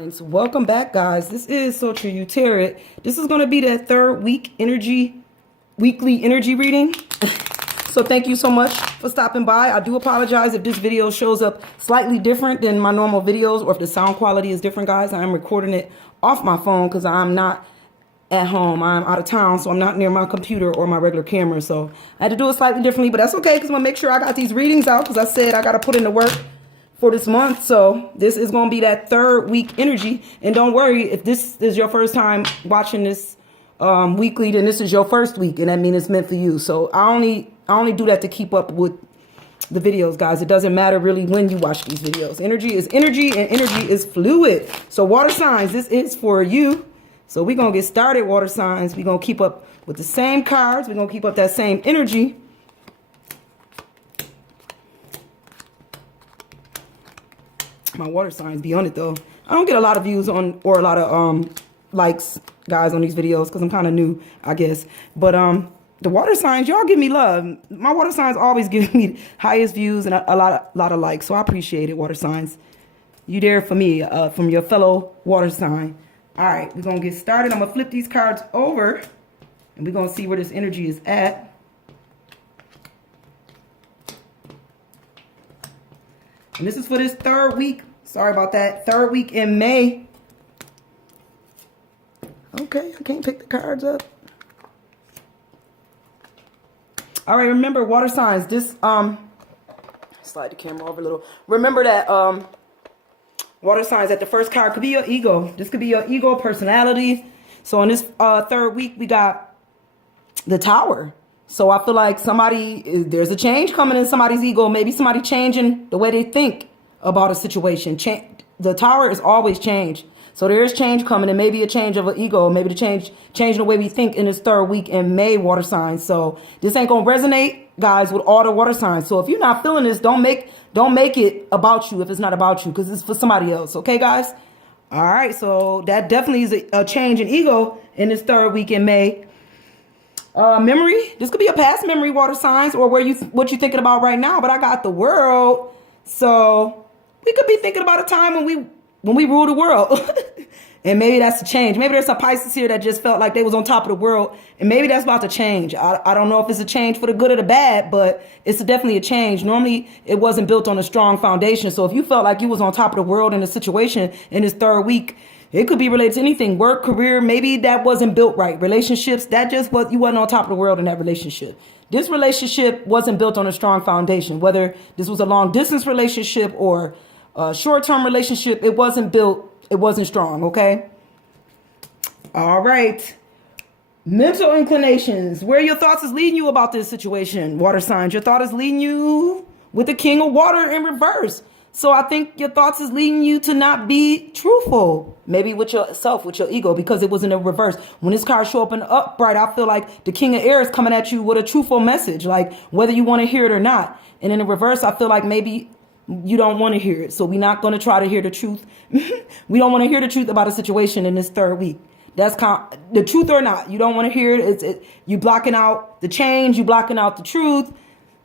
Welcome back, guys. This is So True You Tarot. This is going to be the third weekly energy reading. So thank you so much for stopping by. I do apologize if this video shows up slightly different than my normal videos or if the sound quality is different, guys. I am recording it off my phone because I'm not at home. I'm out of town, so I'm not near my computer or my regular camera. So I had to do it slightly differently, but that's okay because I'm going to make sure I got these readings out because I said I got to put in the work for this month. So this is going to be that third week energy. And don't worry, if this is your first time watching this weekly, then this is your first week, and that means it's meant for you. So I only do that to keep up with the videos, guys. It doesn't matter really when you watch these videos. Energy is energy, and energy is fluid. So water signs, this is for you. So we're going to get started, water signs. We're going to keep up with the same cards. We're going to keep up that same energy. My water signs be on it though. I don't get a lot of views on or a lot of likes, guys, on these videos because I'm kind of new, I guess. But the water signs, y'all give me love. My water signs always give me highest views and a lot of likes. So I appreciate it, water signs. You there for me, from your fellow water sign. All right, we're gonna get started. I'm gonna flip these cards over and we're gonna see where this energy is at. And this is for this third week. Sorry about that. Third week in May. Okay, I can't pick the cards up. All right, remember, water signs. This, slide the camera over a little. Remember that, water signs, that the first card could be your ego. This could be your ego, personality. So in this third week, we got the Tower. So I feel like there's a change coming in somebody's ego. Maybe somebody changing the way they think about a situation. The Tower is always change. So there is change coming, and maybe a change of an ego, maybe the change the way we think in this third week in May, water signs. So this ain't gonna resonate, guys, with all the water signs. So if you're not feeling this, don't make it about you if it's not about you, because it's for somebody else. Okay, guys? All right, so that definitely is a change in ego in this third week in May. Memory, this could be a past memory, water signs, or what you're thinking about right now. But I got the World, so we could be thinking about a time when we ruled the world. And maybe that's a change. Maybe there's some Pisces here that just felt like they was on top of the world, and maybe that's about to change. I don't know if it's a change for the good or the bad, but it's definitely a change. Normally it wasn't built on a strong foundation. So if you felt like you was on top of the world in a situation in this third week, it could be related to anything. Work, career, maybe that wasn't built right. Relationships, you wasn't on top of the world in that relationship. This relationship wasn't built on a strong foundation. Whether this was a long distance relationship or a short-term relationship, it wasn't built, it wasn't strong, okay? All right. Mental inclinations. Where your thoughts is leading you about this situation, water signs. Your thought is leading you with the King of Water in reverse. So I think your thoughts is leading you to not be truthful, maybe with yourself, with your ego, because it was in the reverse. When this card show up in the upright, I feel like the King of Air is coming at you with a truthful message, like whether you want to hear it or not. And in the reverse, I feel like maybe you don't want to hear it. So we're not going to try to hear the truth. We don't want to hear the truth about a situation in this third week. That's the truth or not. You don't want to hear it. You blocking out the change. You blocking out the truth.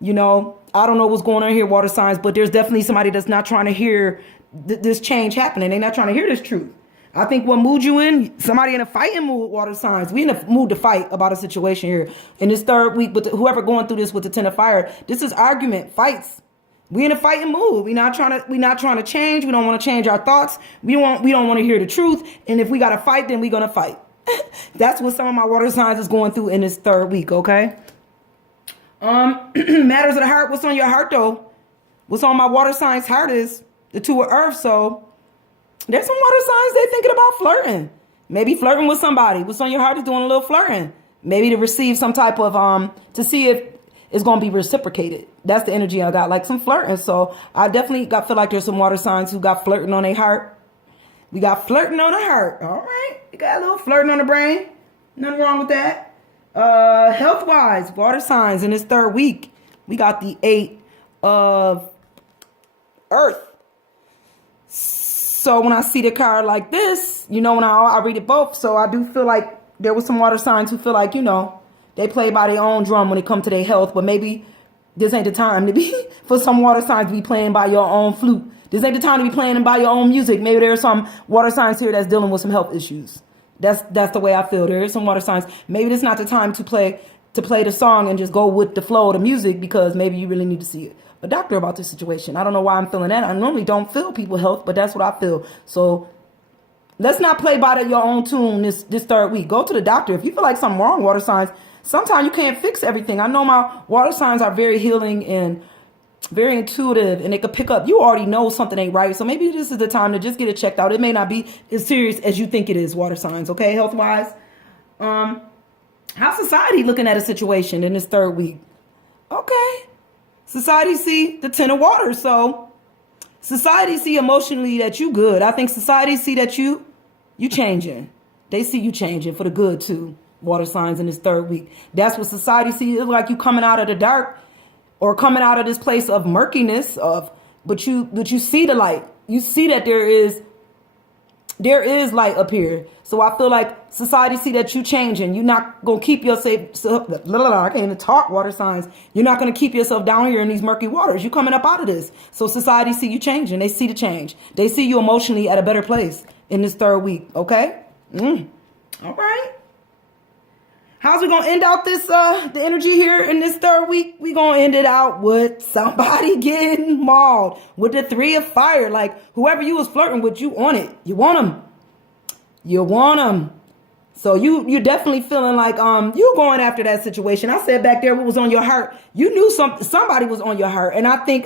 You know, I don't know what's going on here, water signs, but there's definitely somebody that's not trying to hear this change happening. They're not trying to hear this truth. I think what mood you in, somebody in a fighting mood, water signs. We in a mood to fight about a situation here. In this third week, but whoever going through this with the Ten of Fire, this is argument, fights. We in a fighting mood. We're not trying to change. We don't want to change our thoughts. We don't want to hear the truth. And if we got to fight, then we're going to fight. That's what some of my water signs is going through in this third week, okay? Matters of the heart. What's on your heart, though? What's on my water signs' heart is the Two of Earth. So there's some water signs they're thinking about flirting. Maybe flirting with somebody. What's on your heart is doing a little flirting. Maybe to receive some type of, to see if it's going to be reciprocated. That's the energy I got, like some flirting. So I definitely feel like there's some water signs who got flirting on their heart. We got flirting on the heart. All right. You got a little flirting on the brain. Nothing wrong with that. Health-wise, water signs in this third week, we got the 8 of Earth. So when I see the card like this, you know, when I read it both, so I do feel like there was some water signs who feel like, you know, they play by their own drum when it comes to their health, but maybe this ain't the time to be for some water signs to be playing by your own flute. This ain't the time to be playing and buy your own music. Maybe there's some water signs here that's dealing with some health issues. That's the way I feel. There is some water signs. Maybe it's not the time to play the song and just go with the flow of the music, because maybe you really need to see a doctor about this situation. I don't know why I'm feeling that. I normally don't feel people health, but that's what I feel. So let's not play by your own tune this third week. Go to the doctor. If you feel like something wrong, water signs, sometimes you can't fix everything. I know my water signs are very healing and very intuitive, and they could pick up. You already know something ain't right. So maybe this is the time to just get it checked out. It may not be as serious as you think it is, water signs. Okay, health-wise. How's society looking at a situation in this third week? Okay. Society see the 10 of water. So society see emotionally that you good. I think society see that you changing. They see you changing for the good too. Water signs in this third week. That's what society sees. It's like you coming out of the dark, or coming out of this place of murkiness but you see the light. You see that there is light up here. So I feel like society see that you changing. You're not going to keep yourself, I can't even talk, water signs. You're not going to keep yourself down here in these murky waters. You're coming up out of this. So society see you changing. They see the change. They see you emotionally at a better place in this third week. Okay. All right. How's we going to end out this, the energy here in this third week? We going to end it out with somebody getting mauled with the 3 of fire. Like whoever you was flirting with, you on it. You want them. You want them. So you're definitely feeling like, you going after that situation. I said back there what was on your heart. You knew somebody was on your heart. And I think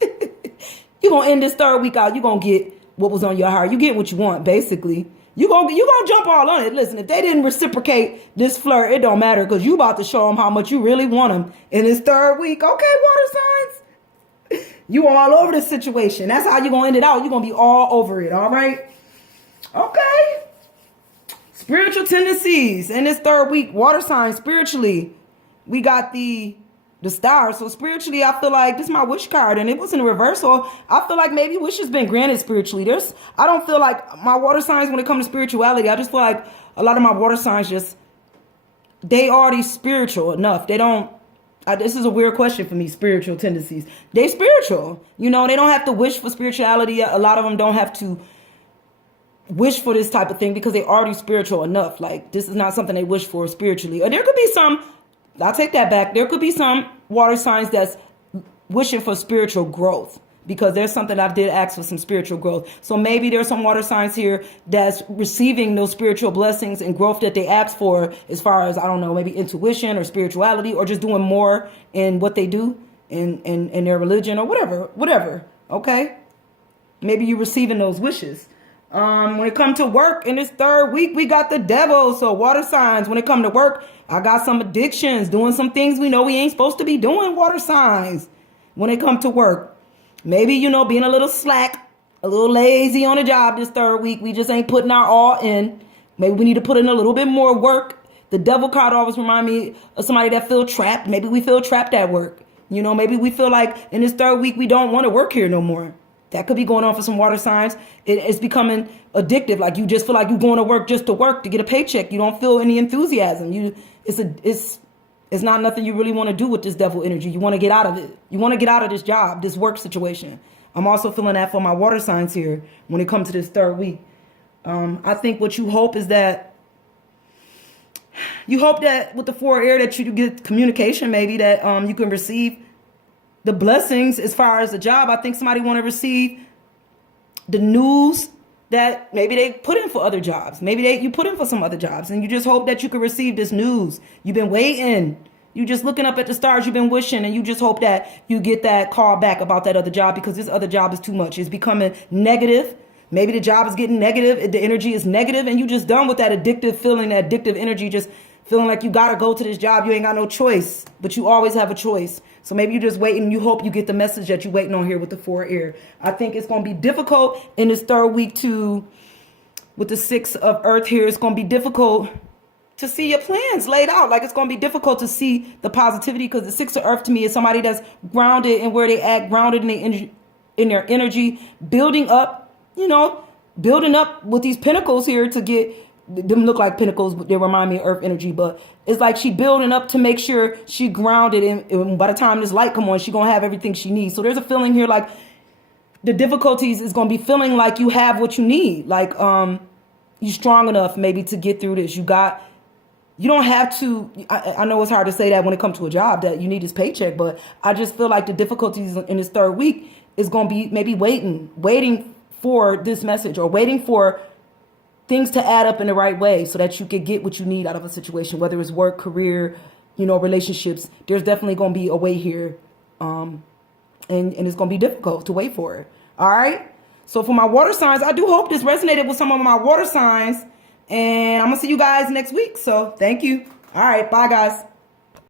you're going to end this third week out. You're going to get what was on your heart. You get what you want, basically. You gonna jump all on it. Listen, if they didn't reciprocate this flirt, it don't matter, because you about to show them how much you really want them in this third week. Okay, water signs, you all over this situation. That's how you gonna end it out. You're gonna be all over it. All right. Okay. Spiritual tendencies in this third week, water signs. Spiritually, we got the stars. So spiritually, I feel like this is my wish card, and it was in reverse. So I feel like maybe wish has been granted spiritually. I don't feel like my water signs, when it comes to spirituality, I just feel like a lot of my water signs they already spiritual enough. They don't, this is a weird question for me, spiritual tendencies. They spiritual, they don't have to wish for spirituality. A lot of them don't have to wish for this type of thing because they already spiritual enough. Like this is not something they wish for spiritually. Or there could be some, I'll take that back. There could be some water signs that's wishing for spiritual growth, because there's something I did ask for, some spiritual growth. So maybe there's some water signs here that's receiving those spiritual blessings and growth that they asked for, as far as, I don't know, maybe intuition or spirituality, or just doing more in what they do in their religion or whatever. Okay. Maybe you're receiving those wishes. When it comes to work in this third week, we got the devil. So water signs, when it comes to work, I got some addictions, doing some things we know we ain't supposed to be doing, water signs. When it comes to work, maybe, being a little slack, a little lazy on the job this third week. We just ain't putting our all in. Maybe we need to put in a little bit more work. The devil card always remind me of somebody that feel trapped. Maybe we feel trapped at work. Maybe we feel like in this third week, we don't want to work here no more. That could be going on for some water signs. It's becoming addictive. Like you just feel like you're going to work just to work, to get a paycheck. You don't feel any enthusiasm. It's not nothing you really want to do with this devil energy. You want to get out of it. You want to get out of this job, this work situation. I'm also feeling that for my water signs here when it comes to this third week. I think what you hope is that with the 4 air that you get communication, maybe that you can receive the blessings as far as the job. I think somebody want to receive the news that maybe they put in for other jobs. Maybe you put in for some other jobs, and you just hope that you can receive this news. You've been waiting. You just looking up at the stars. You've been wishing, and you just hope that you get that call back about that other job, because this other job is too much. It's becoming negative. Maybe the job is getting negative. The energy is negative, and you just done with that addictive feeling, that addictive energy, just feeling like you got to go to this job. You ain't got no choice, but you always have a choice. So maybe you're just waiting. You hope you get the message that you're waiting on here with the 4 air. I think it's going to be difficult in this third week with the 6 of earth here. It's going to be difficult to see your plans laid out. Like it's going to be difficult to see the positivity, because the 6 of earth to me is somebody that's grounded in where they act, grounded in their energy, building up with these pinnacles here to get them look like pinnacles. They remind me of earth energy, but it's like she building up to make sure she grounded, and by the time this light come on, she gonna have everything she needs. So there's a feeling here like the difficulties is going to be feeling like you have what you need. Like, you're strong enough maybe to get through this. You don't have to, I know it's hard to say that when it comes to a job that you need this paycheck, but I just feel like the difficulties in this third week is going to be maybe waiting for this message, or waiting for things to add up in the right way so that you can get what you need out of a situation, whether it's work, career, relationships. There's definitely going to be a way here. And it's going to be difficult to wait for it. All right. So for my water signs, I do hope this resonated with some of my water signs, and I'm going to see you guys next week. So thank you. All right. Bye, guys.